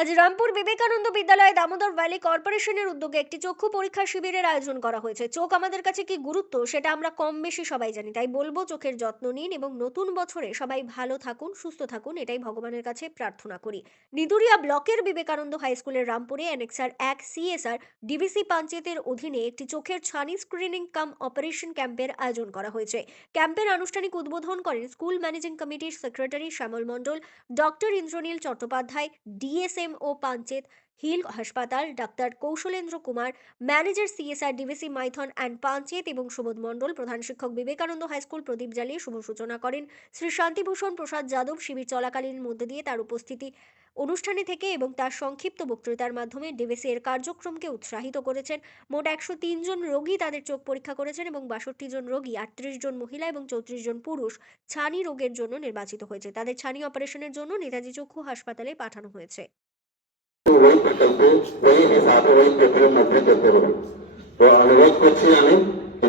আজ রামপুর বিবেকানন্দ বিদ্যালয়ে দামোদর ভ্যালি কর্পোরেশনের উদ্যোগে একটি চক্ষু পরীক্ষা শিবিরের আয়োজন করা হয়েছে। চোখ আমাদের কাছে কি গুরুত্ব, সেটা আমরা কম বেশি সবাই জানি। তাই বলব, চোখের যত্ন নিন এবং নতুন বছরে সবাই ভালো থাকুন, সুস্থ থাকুন, এটাই ভগবানের কাছে প্রার্থনা করি। নিদুরিয়া ব্লকের বিবেকানন্দ হাই স্কুলের রামপুরে অ্যানেক্সার এক, সিএসআর ডিবিসি পঞ্চায়েতের অধীনে একটি চোখের ছানি স্ক্রিনিং কাম অপারেশন ক্যাম্পের আয়োজন করা হয়েছে। ক্যাম্পের আনুষ্ঠানিক উদ্বোধন করেন স্কুল ম্যানেজিং কমিটির secretary Shyamal Mondal, doctor Indranil Chattopadhyay, DSM ও পাঞ্চেত হিল হাসপাতাল, doctor Kaushalendra Kumar, manager CSR DVC Maithon and Panchet এবং সুবোধ মণ্ডল, প্রধান শিক্ষক বিবেকানন্দ হাইস্কুল প্রদীপ জ্বালিয়ে শুভ সূচনা করেন। শ্রী শান্তিভূষণ প্রসাদ যাদব শিবির চলাকালীন মধ্যে দিয়ে তার উপস্থিতি অনুষ্ঠানে থেকে এবং তার সংক্ষিপ্ত বক্তৃতার মাধ্যমে ডিভিসি এর কার্যক্রমকে উৎসাহিত করেছেন। মোট একশো জন রোগী তাদের চোখ পরীক্ষা করেছেন এবং বাষট্টি জন রোগী, আটত্রিশ জন মহিলা এবং চৌত্রিশ জন পুরুষ ছানি রোগের জন্য নির্বাচিত হয়েছে। তাদের ছানি অপারেশনের জন্য নেতাজি চক্ষু হাসপাতালে পাঠানো হয়েছে। ওই প্রকল্পে ওই হিসাবে ওই পেপারের মধ্যে করতে হবে তো অনুরোধ করছি আমি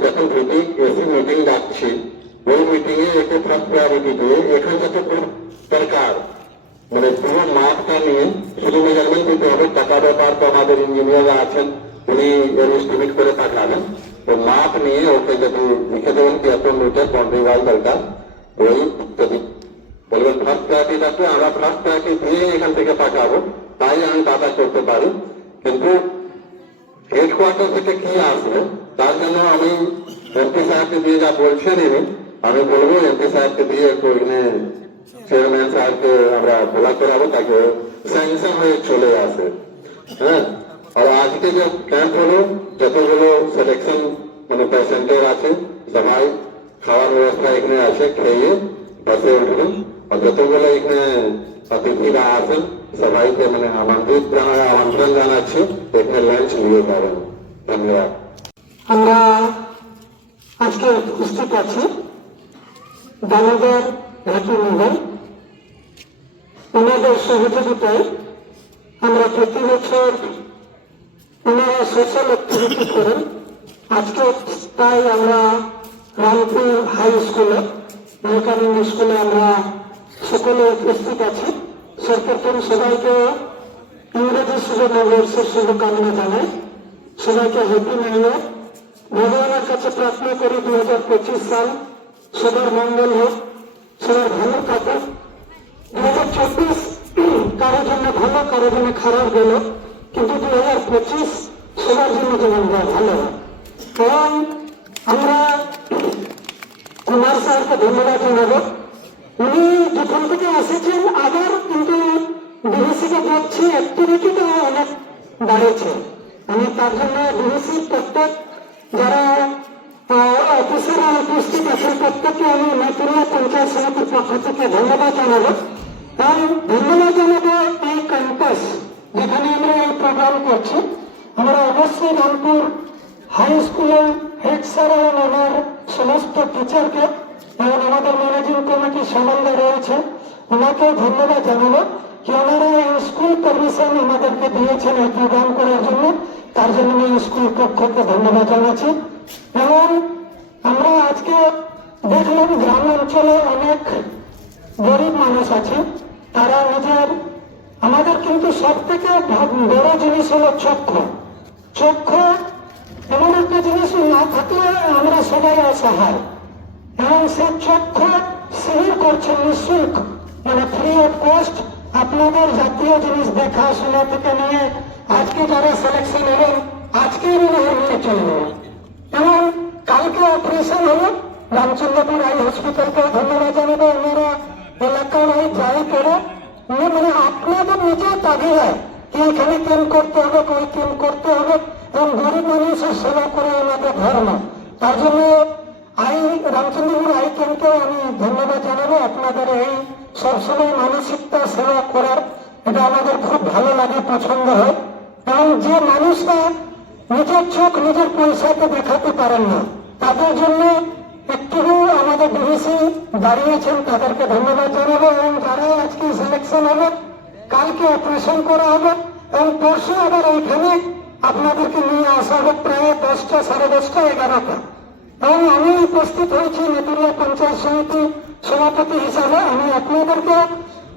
যখন মিটিং এসি মিটিং ডাকছি ওই মিটিং এ একে ফার্স্ট প্রায়োরিটি দিয়ে এখানে যাতে সরকার মানে পুরো মাপটা নিয়ে শুধু মেজারমেন্ট দিতে হবে টাকা ব্যাপার তো আমাদের ইঞ্জিনিয়াররা আছেন উনি এস্টিমেট করে পাঠাবেন তো মাপ নিয়ে ওকে যদি লিখে দেবেন কি এত মিটার বাউন্ডারি ওয়াল দরকার ওই যদি বলবেন ফার্স্ট প্রায়োরিটি রাখলে আমরা ফার্স্ট প্রায়োরিটি দিয়ে এখান থেকে পাঠাবো তাই আমি দাদা করতে পারি। কিন্তু হেডকোয়ার্টার থেকে কি আসবে, তার জন্য আমি এমপি সাহেবকে দিয়ে যা বলছেন ইনি, আমি বলব এমপি সাহেবকে দিয়ে এখানে চেয়ারম্যান সাহেবকে আমরা বলা করাবো, তাকে স্যাংশন হয়ে চলে আসে। হ্যাঁ? আর আজকে যে ক্যাম্প হলো, যতগুলো সিলেকশন মানে পেশেন্টের আছে সবাই খাওয়ার ব্যবস্থা এখানে আছে, খেয়ে যতগুলো এখানে অতিথিরা আছেন, সবাইকে মানে আমন্ত্রিত জানা আমন্ত্রণ জানাচ্ছি। এখানে লাঞ্চ নিয়ে যাবেন। ধন্যবাদ। আমরা আজকে উপস্থিত আছি দামোদর ঘাটি নগর। ওনাদের সহযোগিতায় আমরা প্রতি বছর ওনারা সোশ্যাল অ্যাক্টিভিটি করেন। আজকে তাই আমরা রামপুর হাই স্কুলে বিবেকানন্দ স্কুলে আমরা সকলে উপস্থিত আছি। সর্বপ্রথম সবাইকে ইংরেজি শুভ নববর্ষের শুভকামনা জানাই। সবাইকে হ্যাপি নিউ ইয়ার ভগবানের কাছে প্রার্থনা করি দু হাজার পঁচিশ সাল সবার মঙ্গল হোক, সবার ভালো কাটুক দু হাজার চব্বিশ কারোর জন্য ভালো কারোর জন্য খারাপ গেল, কিন্তু দু হাজার পঁচিশ সবার জন্য যেমন ভালো। হয় কুমার ধন্যবাদ জানাব। উনি যেখান থেকে এসেছেন, আবার কিন্তু ডিভিসিকে দেখছি অ্যাক্টিভিটিটা অনেক বাড়েছে আমি তার জন্য ডিভিসি প্রত্যেক যারা অফিসাররা উপস্থিত আছেন, প্রত্যেককে আমি মেতুরিয়া পঞ্চায়েত সমিতির পক্ষ থেকে ধন্যবাদ জানাব। এবং ধন্যবাদ জানাব এই ক্যাম্পাস যেখানে আমরা এই প্রোগ্রাম করছি। আমরা অবশ্যই রামপুর হাই স্কুলের হেড স্যার এবং সমস্ত টিচারকে আমাদের ম্যানেজিং কমিটির সামনে রয়েছে। ওনাকে ধন্যবাদ জানাব যে ওনারা এই স্কুল পারমিশন আমাদেরকে দিয়েছেন এই প্রোগ্রাম করার জন্য। তার জন্য আমি স্কুল পক্ষকে ধন্যবাদ জানাচ্ছি। এবং আমরা আজকে দেখলাম গ্রাম অঞ্চলে অনেক গরিব মানুষ আছে। তারা নিজের, আমাদের কিন্তু সব থেকে বড় জিনিস হলো চক্ষু। চক্ষু এমন একটা জিনিস না থাকলে আমরা সবাই অসহায়। এবং সে শিবির করছেন নিঃশুল্ক মানে ফ্রি অফ কস্ট আপনাদের জাতীয় জিনিস দেখাশোনা থেকে নিয়ে আজকে যারা সিলেকশন হলেন আজকের নিয়ে চলবে। এবং কালকে অপারেশন হলো রামচন্দ্রপুর আই হসপিটালকে ধন্যবাদ জানাব ওনারা এলাকার এই যাই করে। মানে আপনাদের নিজের তাগিদায় কি এখানে ক্যাম্প করতে হবে ওই ক্যাম্প করতে হবে, এবং গরিব মানুষের সেবা করে ওনাদের ধর্ম। তার জন্য আই রামচন্দ্রপুর আই ক্যাম্পকে আমি ধন্যবাদ জানাব আপনাদের এই সবসময় মানসিকতা সেবা করার। এটা আমাদের খুব ভালো লাগে, পছন্দ হয়। এবং যে মানুষরা নিজের চোখ, নিজের পয়সাকে দেখাতে পারেন না, তাদের জন্য একটু আমাদের ডিভিসি দাঁড়িয়েছেন, তাদেরকে ধন্যবাদ জানাব এবং যারা আজকে সিলেকশন হবে, কালকে অপারেশন করা হবে এবং পরশু আবার এইখানে আপনাদেরকে নিয়ে আসা হবে প্রায় দশটা, সাড়ে দশটা, এগারোটা। এবং আমি উপস্থিত হয়েছি নেতুরিয়া পঞ্চায়েত সমিতি সভাপতি হিসাবে। আমি আপনাদেরকে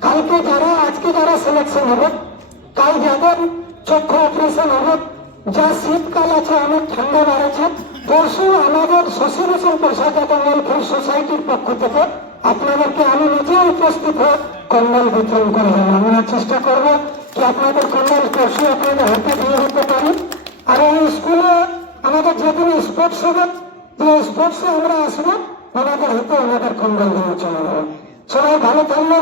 কালকে যারা, আজকে যারা সিলেকশন হবে তাই যাদের চক্ষু অপারেশন হবে, যা শীতকাল আছে, অনেক ঠান্ডা বাড়েছে, পরশু আমাদের প্রসাদ ওয়েলফেয়ার সোসাইটির পক্ষ থেকে আপনাদেরকে আমি নিজে উপস্থিত হয়ে কম্বল বিতরণ করলাম আমরা চেষ্টা করব কি আপনাদের কম্বল পরশু আপনাদের হাতে দিয়ে দিতে পারি। আর এই স্কুলে আমাদের যেদিন স্পোর্টস হবে যে স্পোর্টসে আমরা আসব আমাদের হতে আমাদের কম্বল দিয়ে চলে যাব সবাই ভালো থাকল